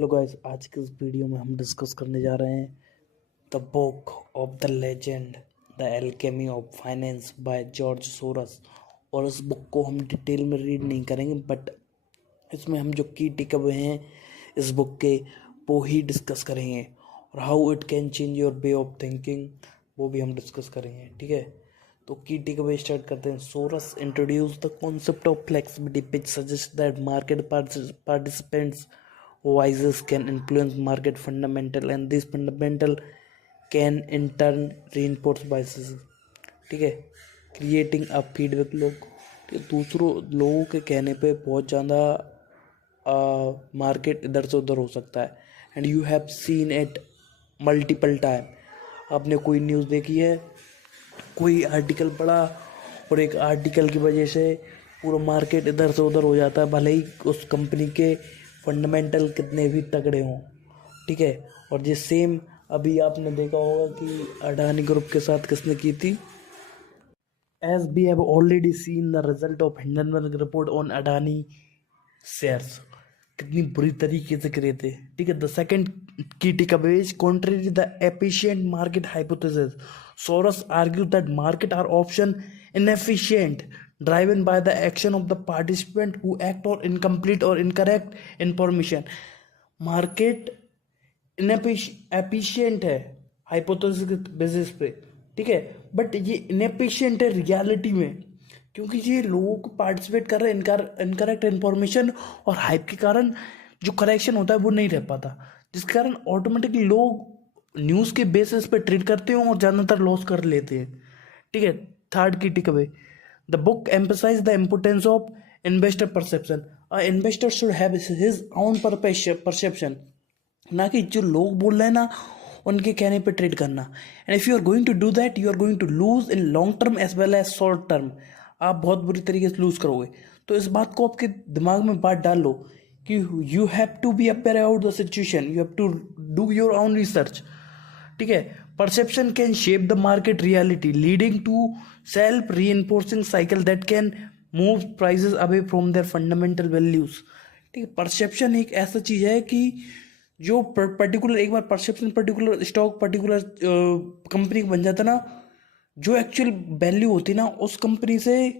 Hello guys, आज के इस वीडियो में हम डिस्कस करने जा रहे हैं the book of the legend the alchemy of finance by George Soros. और इस बुक को हम डिटेल में रीड नहीं करेंगे, बट इसमें हम जो की टेकअवे हैं इस बुक के वो ही डिस्कस करेंगे, और how it can change your way of thinking वो भी हम डिस्कस करेंगे। ठीक है, तो की टेकअवे स्टार्ट करते हैं। Soros introduce the concept of flexibility which suggest that market participants voices can influence market fundamental and this fundamental can in turn reinforce biases। ठीक है, क्रिएटिंग अ फीडबैक लूप। दूसरों लोगों के कहने पे बहुत ज़्यादा मार्केट इधर से उधर हो सकता है, and you have seen it multiple time. आपने कोई न्यूज़ देखी है, कोई आर्टिकल पढ़ा, और एक आर्टिकल की वजह से पूरा मार्केट इधर से उधर हो जाता है, भले ही उस कंपनी के फंडामेंटल कितने भी तगड़े हों। ठीक है, और ये सेम अभी आपने देखा होगा कि अडानी ग्रुप के साथ किसने की थी। As we have already seen the result of Hindenburg report on Adani shares, कितनी बुरी तरीके से करे थे। ठीक है, the second key takeaway is contrary the efficient market hypothesis. Soros argue that market are often inefficient driven by the action of the participant who act on incomplete or incorrect information। Market inefficient है hypothesis के basis पे, ठीक है, but ये inefficient है reality में, क्योंकि ये लोगों को पार्टिसिपेट कर रहे हैं इनकरेक्ट इन्फॉर्मेशन और हाइप के कारण जो करेक्शन होता है वो नहीं रह पाता, जिसके कारण ऑटोमेटिकली लोग न्यूज़ के बेसिस पे ट्रेड करते हैं और ज़्यादातर लॉस कर लेते हैं। ठीक है, third key takeaway, the book emphasize the importance of investor perception. A investor should have his own perception, ना कि जो लोग बोल रहे हैं ना उनके कहने पे ट्रेड करना। And if you are going to do that you are going to lose in long term as well as short term. आप बहुत बुरी तरीके से लूज करोगे। तो इस बात को आपके दिमाग में बात डाल लो कि you have to be aware about the situation, you have to do your own research. ठीक है, perception can shape the market reality leading to self reinforcing cycle that can move prices away from their fundamental values. ठीक है, perception एक ऐसा चीज है कि जो पर्टिकुलर एक बार perception particular stock particular company बन जाता ना, जो एक्चुअल वैल्यू होती ना उस कंपनी से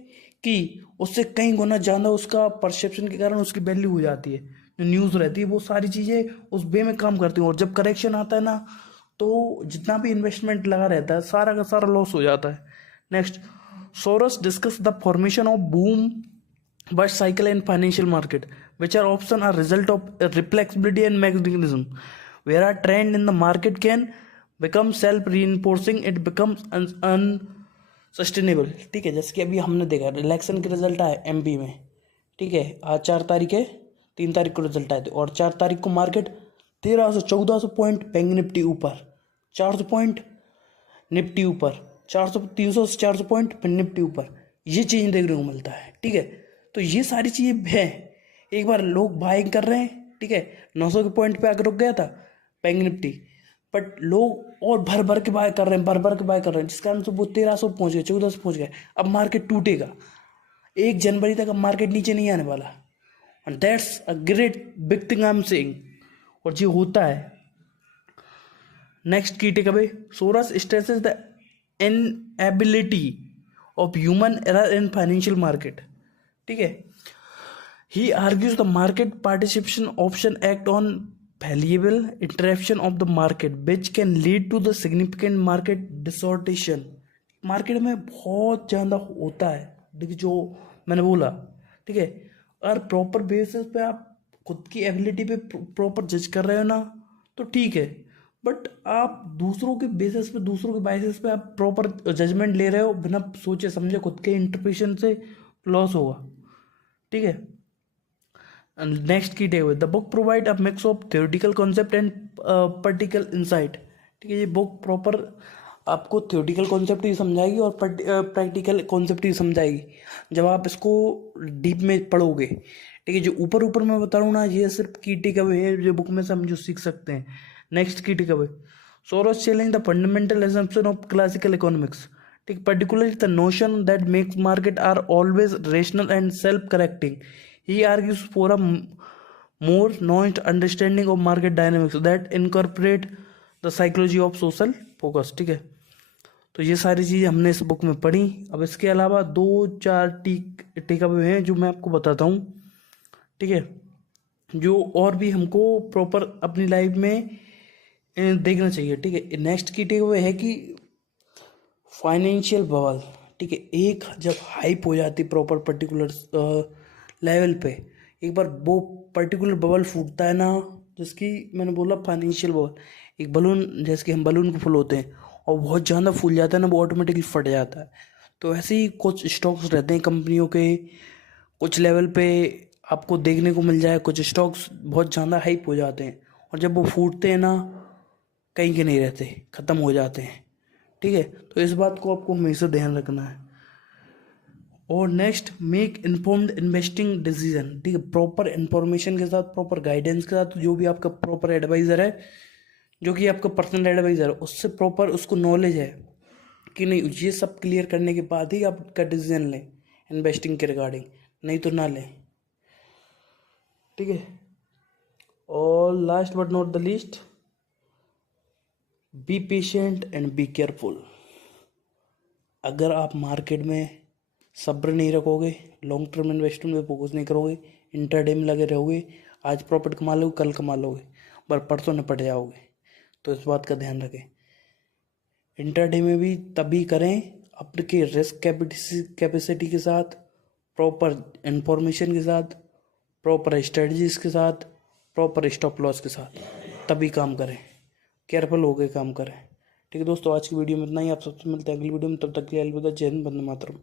कि उससे कई गुना ज़्यादा उसका परसेप्शन के कारण उसकी वैल्यू हो जाती है। जो न्यूज़ रहती है वो सारी चीज़ें उस वे में काम करती हैं, और जब करेक्शन आता है ना तो जितना भी इन्वेस्टमेंट लगा रहता है सारा का सारा लॉस हो जाता है। Next, Soros discuss the formation of boom bust cycle in financial market which are often a result of reflexibility and mechanism where a trend in the market can become self reinforcing, it becomes unsustainable। ठीक है, जैसे कि अभी हमने देखा election के result आए MP में। ठीक है, आज 4 तारीख है, 3 तारीख को रिजल्ट आए थे, और 4 तारीख को मार्केट 1300-1400 पॉइंट बैंक निफ्टी ऊपर, 400 पॉइंट निफ्टी ऊपर, 400 300 से 400 पॉइंट निफ्टी ऊपर, ये चीज़ देखने को मिलता है। ठीक है, तो ये सारी चीज़ें हैं। एक बार लोग बाइंग कर रहे हैं, ठीक है, 900 के पॉइंट पे आकर रुक गया था बैंक निफ्टी, बट लोग और भर भर के बाय कर रहे हैं, भर भर के बाय कर रहे हैं, जिस कारण से वो 1300 पहुंच गए, 1400 पहुंच गए। अब मार्केट टूटेगा 1 जनवरी तक, अब मार्केट नीचे नहीं आने वाला, and that's a great big thing I am saying, और ये होता है। नेक्स्ट की takeaway, Soros stresses the inability of human error in financial market. ठीक है, he argues the market participation option act on valuable interruption of the market which can lead to the significant market distortion। Market में बहुत ज़्यादा होता है, देखिए जो मैंने बोला। ठीक है, अगर प्रॉपर बेसिस पे आप खुद की एबिलिटी पे प्रॉपर जज कर रहे हो ना तो ठीक है, बट आप दूसरों के बेसिस पे दूसरों के बाइसिस पे आप प्रॉपर जजमेंट ले रहे हो बिना सोचे समझे, खुद के इंटरप्रिटेशन से लॉस होगा। ठीक है, next key take, the book provide a mix of theoretical concept and practical insight. ठीक है, ये बुक प्रॉपर आपको थ्योरेटिकल कॉन्सेप्ट ही समझाएगी और प्रैक्टिकल कॉन्सेप्ट ही समझाएगी जब आप इसको डीप में पढ़ोगे। ठीक है, जो ऊपर ऊपर मैं बता रहा हूँ ना, ये सिर्फ की टेकअवे है जो बुक में से हम जो सीख सकते हैं। नेक्स्ट की takeaway, Soros challenge the fundamental assumption of classical economics. ठीक, particularly the notion that makes market are always rational and self correcting. He argues for a more nuanced understanding of market dynamics that incorporate the psychology of social focus। ठीक है, तो ये सारी चीज़ हमने इस book में पढ़ी। अब इसके अलावा 2-4 टेक अवे हैं जो मैं आपको बताता हूँ। ठीक है, जो और भी हमको प्रॉपर अपनी लाइफ में देखना चाहिए। ठीक है, नेक्स्ट की टेक अवे है कि फाइनेंशियल बबल। ठीक है, एक जब हाइप हो जाती प्रॉपर पर्टिकुलर लेवल पे, एक बार वो पर्टिकुलर बबल फूटता है ना, जिसकी मैंने बोला फाइनेंशियल बबल, एक बलून, जैसे कि हम बलून को फुलाते हैं और बहुत ज़्यादा फूल जाता है ना, वो ऑटोमेटिकली फट जाता है। तो ऐसे ही कुछ स्टॉक्स रहते हैं कंपनियों के, कुछ लेवल पे आपको देखने को मिल जाए, कुछ स्टॉक्स बहुत ज़्यादा हाइप हो जाते हैं और जब वो फूटते हैं ना, कहीं के नहीं रहते, ख़त्म हो जाते हैं। ठीक है, तो इस बात को आपको हमेशा ध्यान रखना है। और next, make informed investing decision. ठीक है, प्रॉपर इन्फॉर्मेशन के साथ, प्रॉपर गाइडेंस के साथ, जो भी आपका प्रॉपर एडवाइज़र है, जो कि आपका पर्सनल एडवाइज़र है, उससे प्रॉपर उसको नॉलेज है कि नहीं, ये सब क्लियर करने के बाद ही आपका डिसीजन लें इन्वेस्टिंग के रिगार्डिंग, नहीं तो ना लें। ठीक है, और last but not the least, be patient and be careful. अगर आप मार्केट में सब्र नहीं रखोगे, लॉन्ग टर्म इन्वेस्टमेंट में फोकस नहीं करोगे, इंटरडे में लगे रहोगे, आज प्रॉफिट कमा लोगे, कल कमा लोगे, पर परसों निपट जाओगे। तो इस बात का ध्यान रखें। इंटरडे में भी तभी करें आपके रिस्क कैपेसिटी के साथ, प्रॉपर इंफॉर्मेशन के साथ, प्रॉपर स्ट्रेटजीज के साथ, प्रॉपर स्टॉप लॉस के साथ, तभी काम करें, केयरफुल होकर काम करें। ठीक है दोस्तों, आज की वीडियो में इतना ही। आप सबसे मिलते हैं अगली वीडियो में, तब तक के लिए अलविदा। जय हिंद, वंदे मातरम।